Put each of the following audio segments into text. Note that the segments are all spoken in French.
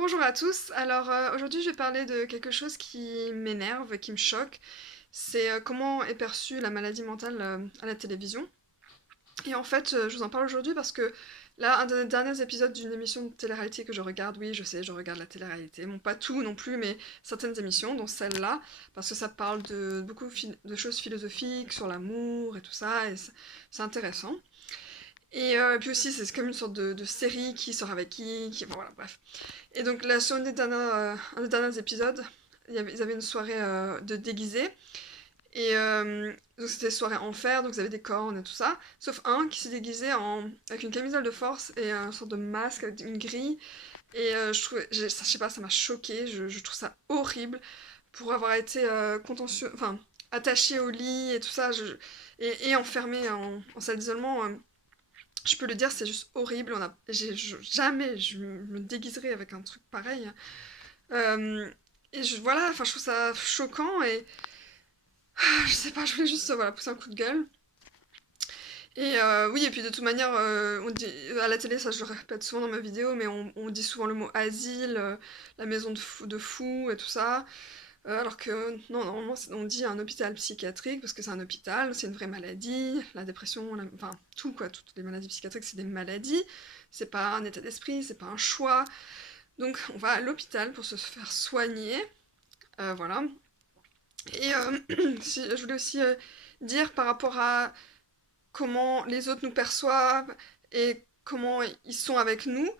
Bonjour à tous, alors aujourd'hui je vais parler de quelque chose qui m'énerve, qui me choque, c'est comment est perçue la maladie mentale à la télévision. Et en fait je vous en parle aujourd'hui parce que là, un des derniers épisodes d'une émission de télé-réalité que je regarde, oui je sais, je regarde la télé-réalité, bon pas tout non plus, mais certaines émissions, dont celle-là, parce que ça parle de beaucoup de choses philosophiques, sur l'amour et tout ça, et c'est intéressant. Et puis aussi c'est comme une sorte de série, qui sort avec qui, bon, voilà, bref. Et donc là, sur un des derniers épisodes, ils avaient une soirée de déguisés. Et donc c'était soirée enfer, donc ils avaient des cornes et tout ça. Sauf un qui s'est déguisé avec une camisole de force et un sorte de masque avec une grille. Et je sais pas, ça m'a choquée, je trouve ça horrible pour avoir été contentieux, enfin, attaché au lit et tout ça, et enfermé en salle d'isolement. Je peux le dire, c'est juste horrible. Jamais je me déguiserais avec un truc pareil. Euh, voilà, enfin, je trouve ça choquant et je sais pas, je voulais juste voilà, pousser un coup de gueule. Et oui, et puis de toute manière, on dit, à la télé, ça je le répète souvent dans ma vidéo, mais on dit souvent le mot asile, la maison de fous et tout ça. Alors que non, normalement on dit un hôpital psychiatrique parce que c'est un hôpital, c'est une vraie maladie, la dépression, enfin tout quoi, toutes les maladies psychiatriques c'est des maladies, c'est pas un état d'esprit, c'est pas un choix. Donc on va à l'hôpital pour se faire soigner, voilà. Et je voulais aussi dire par rapport à comment les autres nous perçoivent et comment ils sont avec nous,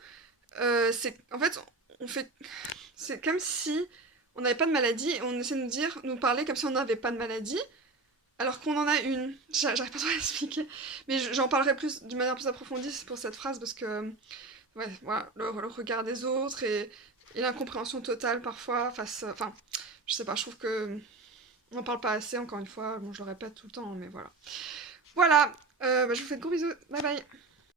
c'est en fait on fait c'est comme si on n'avait pas de maladie et on essaie de nous parler comme si on n'avait pas de maladie, alors qu'on en a une. J'arrive pas trop à l'expliquer, mais j'en parlerai plus d'une manière plus approfondie pour cette phrase parce que ouais, voilà, le regard des autres et l'incompréhension totale parfois face, enfin, je sais pas, je trouve que on n'en parle pas assez encore une fois. Bon, je le répète tout le temps, mais voilà. Voilà, je vous fais de gros bisous. Bye bye.